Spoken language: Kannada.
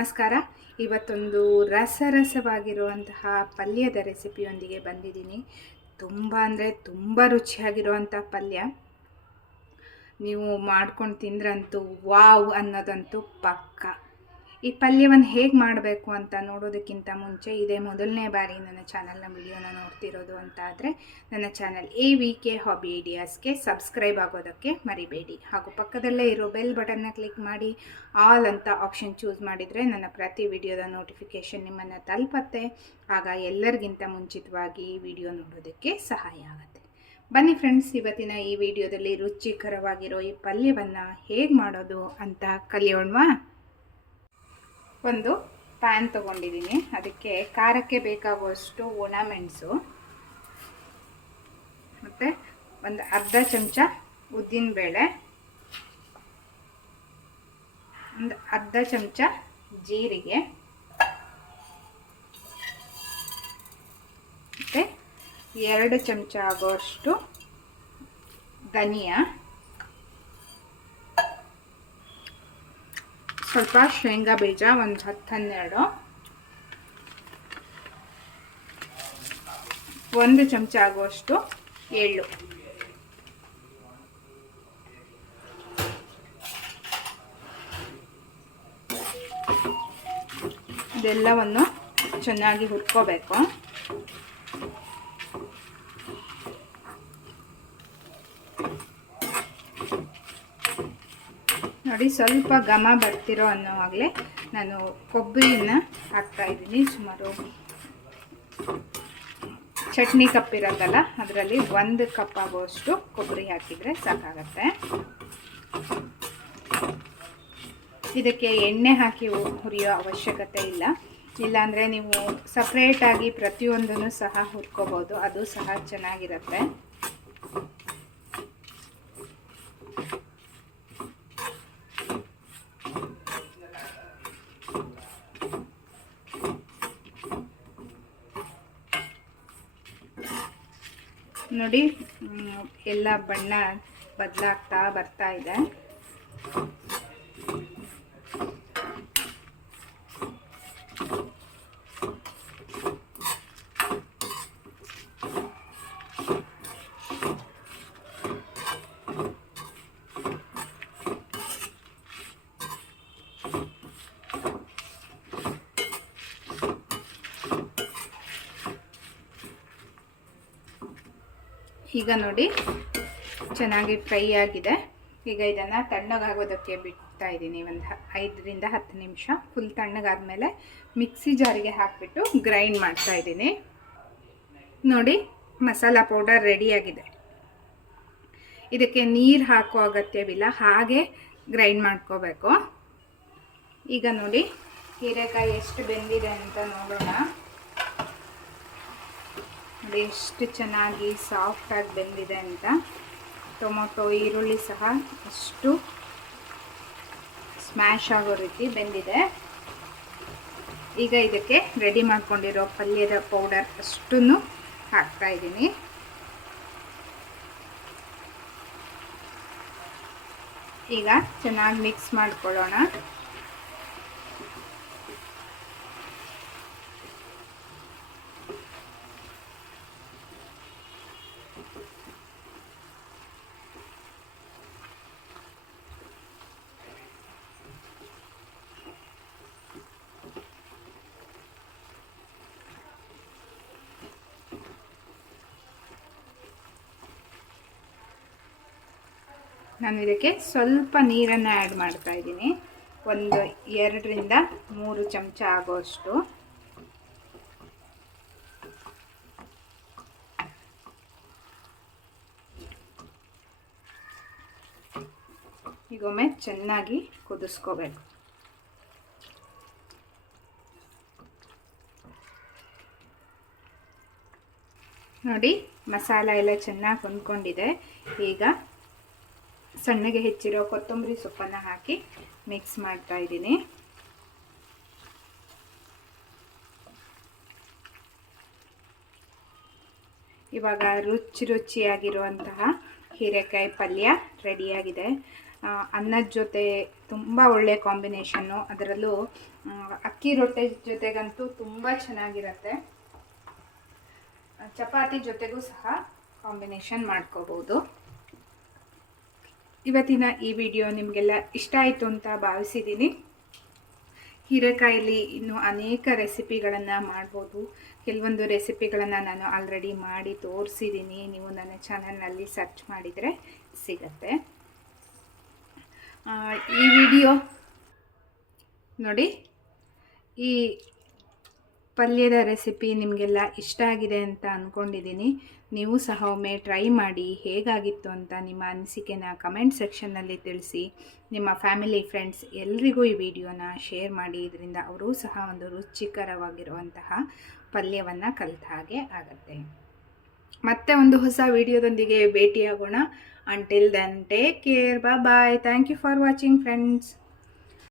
ನಮಸ್ಕಾರ. ಇವತ್ತೊಂದು ರಸರಸವಾಗಿರುವಂತಹ ಪಲ್ಯದ ರೆಸಿಪಿಯೊಂದಿಗೆ ಬಂದಿದ್ದೀನಿ. ತುಂಬ ಅಂದರೆ ತುಂಬ ರುಚಿಯಾಗಿರುವಂಥ ಪಲ್ಯ. ನೀವು ಮಾಡ್ಕೊಂಡು ತಿಂದ್ರಂತೂ ವಾವ್ ಅನ್ನೋದಂತೂ ಪಕ್ಕ. ಈ ಪಲ್ಯವನ್ನು ಹೇಗೆ ಮಾಡಬೇಕು ಅಂತ ನೋಡೋದಕ್ಕಿಂತ ಮುಂಚೆ ಇದೇ ಮೊದಲನೇ ಬಾರಿ ನನ್ನ ಚಾನಲ್ನ ವಿಡಿಯೋನ ನೋಡ್ತಿರೋದು ಅಂತ ಆದರೆ ನನ್ನ channel A V K hobby ಐಡಿಯಾಸ್ಗೆ subscribe ಆಗೋದಕ್ಕೆ ಮರಿಬೇಡಿ. ಹಾಗೂ ಪಕ್ಕದಲ್ಲೇ ಇರೋ ಬೆಲ್ ಬಟನ್ನ ಕ್ಲಿಕ್ ಮಾಡಿ, ಆಲ್ ಅಂತ ಆಪ್ಷನ್ ಚೂಸ್ ಮಾಡಿದರೆ ನನ್ನ ಪ್ರತಿ ವಿಡಿಯೋದ ನೋಟಿಫಿಕೇಷನ್ ನಿಮ್ಮನ್ನು ತಲುಪತ್ತೆ. ಆಗ ಎಲ್ಲರಿಗಿಂತ ಮುಂಚಿತವಾಗಿ ವಿಡಿಯೋ ನೋಡೋದಕ್ಕೆ ಸಹಾಯ ಆಗುತ್ತೆ. ಬನ್ನಿ ಫ್ರೆಂಡ್ಸ್, ಇವತ್ತಿನ ಈ ವಿಡಿಯೋದಲ್ಲಿ ರುಚಿಕರವಾಗಿರೋ ಈ ಪಲ್ಯವನ್ನು ಹೇಗೆ ಮಾಡೋದು ಅಂತ ಕಲಿಯೋಣವಾ? ಒಂದು ಪ್ಯಾನ್ ತೊಗೊಂಡಿದ್ದೀನಿ. ಅದಕ್ಕೆ ಖಾರಕ್ಕೆ ಬೇಕಾಗುವಷ್ಟು ಒಣ ಮೆಣಸು ಮತ್ತು ಒಂದು ಅರ್ಧ ಚಮಚ ಉದ್ದಿನಬೇಳೆ ಒಂದು ಅರ್ಧ ಚಮಚ ಜೀರಿಗೆ. ಮತ್ತು ಎರಡು ಚಮಚ ಆಗುವಷ್ಟು ಧನಿಯಾ. ಸ್ವಲ್ಪ ಶೇಂಗಾ ಬೀಜ ಒಂದು ಹತ್ತು ಹನ್ನೆರಡು. ಒಂದು ಚಮಚ ಆಗುವಷ್ಟು ಎಳ್ಳು. ಇದೆಲ್ಲವನ್ನು ಚೆನ್ನಾಗಿ ಹುರ್ಕೋಬೇಕು. ನೋಡಿ, ಸ್ವಲ್ಪ ಘಮ ಬರ್ತಿರೋ ಅನ್ನೋವಾಗಲೇ ನಾನು ಕೊಬ್ಬರಿನ ಹಾಕ್ತಾ ಇದ್ದೀನಿ. ಸುಮಾರು ಚಟ್ನಿ ಕಪ್ ಇರೋದಲ್ಲ ಅದರಲ್ಲಿ ಒಂದು ಕಪ್ ಆಗುವಷ್ಟು ಕೊಬ್ಬರಿ ಹಾಕಿದರೆ ಸಾಕಾಗತ್ತೆ. ಇದಕ್ಕೆ ಎಣ್ಣೆ ಹಾಕಿ ಹುರಿಯೋ ಅವಶ್ಯಕತೆ ಇಲ್ಲ. ಇಲ್ಲಾಂದರೆ ನೀವು ಸಪ್ರೇಟಾಗಿ ಪ್ರತಿಯೊಂದನ್ನು ಸಹ ಹುರ್ಕೋಬೋದು, ಅದು ಸಹ ಚೆನ್ನಾಗಿರುತ್ತೆ. ನೋಡಿ ಎಲ್ಲ ಬಣ್ಣ ಬದಲಾಗ್ತಾ ಬರ್ತಾ ಇದೆ. ಈಗ ನೋಡಿ, ಚೆನ್ನಾಗಿ ಫ್ರೈ ಆಗಿದೆ. ಈಗ ಇದನ್ನು ತಣ್ಣಗಾಗೋದಕ್ಕೆ ಬಿಡ್ತಾ ಇದ್ದೀನಿ. ಒಂದು ಐದರಿಂದ ಹತ್ತು ನಿಮಿಷ ಫುಲ್ ತಣ್ಣಗಾದ್ಮೇಲೆ ಮಿಕ್ಸಿ ಜಾರಿಗೆ ಹಾಕಿಬಿಟ್ಟು ಗ್ರೈಂಡ್ ಮಾಡ್ತಾ ಇದ್ದೀನಿ. ನೋಡಿ, ಮಸಾಲ ಪೌಡರ್ ರೆಡಿಯಾಗಿದೆ ಇದಕ್ಕೆ ನೀರು ಹಾಕೋ ಅಗತ್ಯವಿಲ್ಲ, ಹಾಗೆ ಗ್ರೈಂಡ್ ಮಾಡ್ಕೋಬೇಕು. ಈಗ ನೋಡಿ, ಹೀರೆಕಾಯಿ ಎಷ್ಟು ಬೆಂದಿದೆ ಅಂತ ನೋಡೋಣ. ನೋಡಿ ಎಷ್ಟು ಚೆನ್ನಾಗಿ ಸಾಫ್ಟಾಗಿ ಬೆಂದಿದೆ ಅಂತ ಟೊಮೊಟೊ, ಈರುಳ್ಳಿ ಸಹ ಅಷ್ಟು ಸ್ಮ್ಯಾಶ್ ಆಗೋ ರೀತಿ ಬೆಂದಿದೆ. ಈಗ ಇದಕ್ಕೆ ರೆಡಿ ಮಾಡ್ಕೊಂಡಿರೋ ಪಲ್ಯದ ಪೌಡರ್ ಅಷ್ಟನ್ನು ಹಾಕ್ತಾ ಇದ್ದೀನಿ. ಈಗ ಚೆನ್ನಾಗಿ ಮಿಕ್ಸ್ ಮಾಡ್ಕೊಳ್ಳೋಣ. ನಾನು ಇದಕ್ಕೆ ಸ್ವಲ್ಪ ನೀರನ್ನು ಆ್ಯಡ್ ಮಾಡ್ತಾ ಇದ್ದೀನಿ. ಒಂದು ಎರಡರಿಂದ ಮೂರು ಚಮಚ ಆಗೋಷ್ಟು. ಈಗೊಮ್ಮೆ ಚೆನ್ನಾಗಿ ಕುದಿಸ್ಕೋಬೇಕು. ನೋಡಿ, ಮಸಾಲ ಎಲ್ಲ ಚೆನ್ನಾಗಿ ಹೊಂದ್ಕೊಂಡಿದೆ. ಈಗ ಸಣ್ಣಗೆ ಹೆಚ್ಚಿರೋ ಕೊತ್ತಂಬರಿ ಸೊಪ್ಪನ್ನು ಹಾಕಿ ಮಿಕ್ಸ್ ಮಾಡ್ತಾ ಇದ್ದೀನಿ. ಇವಾಗ ರುಚಿ ರುಚಿಯಾಗಿರುವಂತಹ ಹೀರೆಕಾಯಿ ಪಲ್ಯ ರೆಡಿಯಾಗಿದೆ. ಅನ್ನದ ಜೊತೆ ತುಂಬ ಒಳ್ಳೆ ಕಾಂಬಿನೇಷನ್ನು ಅದರಲ್ಲೂ ಅಕ್ಕಿ ರೊಟ್ಟೆ ಜೊತೆಗಂತೂ ತುಂಬ ಚೆನ್ನಾಗಿರುತ್ತೆ. ಚಪಾತಿ ಜೊತೆಗೂ ಸಹ ಕಾಂಬಿನೇಷನ್ ಮಾಡ್ಕೋಬೋದು. ಇವತ್ತಿನ ಈ ವಿಡಿಯೋ ನಿಮಗೆಲ್ಲ ಇಷ್ಟ ಆಯಿತು ಅಂತ ಭಾವಿಸಿದ್ದೀನಿ. ಹೀರೆಕಾಯಲ್ಲಿ ಇನ್ನೂ ಅನೇಕ ರೆಸಿಪಿಗಳನ್ನು ಮಾಡ್ಬೋದು. ಕೆಲವೊಂದು ರೆಸಿಪಿಗಳನ್ನು ನಾನು ಆಲ್ರೆಡಿ ಮಾಡಿ ತೋರಿಸಿದ್ದೀನಿ. ನೀವು ನನ್ನ ಚಾನಲ್ನಲ್ಲಿ ಸರ್ಚ್ ಮಾಡಿದರೆ ಸಿಗತ್ತೆ. ಈ ವಿಡಿಯೋ ನೋಡಿ. ಈ ಪಲ್ಯದ ರೆಸಿಪಿ ನಿಮಗೆಲ್ಲ ಇಷ್ಟ ಆಗಿದೆ ಅಂತ ಅಂದ್ಕೊಂಡಿದ್ದೀನಿ ನೀವು ಸಹ ಒಮ್ಮೆ ಟ್ರೈ ಮಾಡಿ ಹೇಗಾಗಿತ್ತು ಅಂತ ನಿಮ್ಮ ಅನಿಸಿಕೆನ ಕಮೆಂಟ್ ಸೆಕ್ಷನ್ನಲ್ಲಿ ತಿಳಿಸಿ. ನಿಮ್ಮ ಫ್ಯಾಮಿಲಿ, ಫ್ರೆಂಡ್ಸ್ ಎಲ್ರಿಗೂ ಈ ವಿಡಿಯೋನ ಶೇರ್ ಮಾಡಿ. ಇದರಿಂದ ಅವರೂ ಸಹ ಒಂದು ರುಚಿಕರವಾಗಿರುವಂತಹ ಪಲ್ಯವನ್ನು ಕಲಿತ ಹಾಗೆ ಆಗುತ್ತೆ. ಮತ್ತೆ ಒಂದು ಹೊಸ ವಿಡಿಯೋದೊಂದಿಗೆ ಭೇಟಿಯಾಗೋಣ. ಅಂಟಿಲ್ ದನ್ ಟೇಕ್ ಕೇರ್ ಬಾ bye thank you for watching friends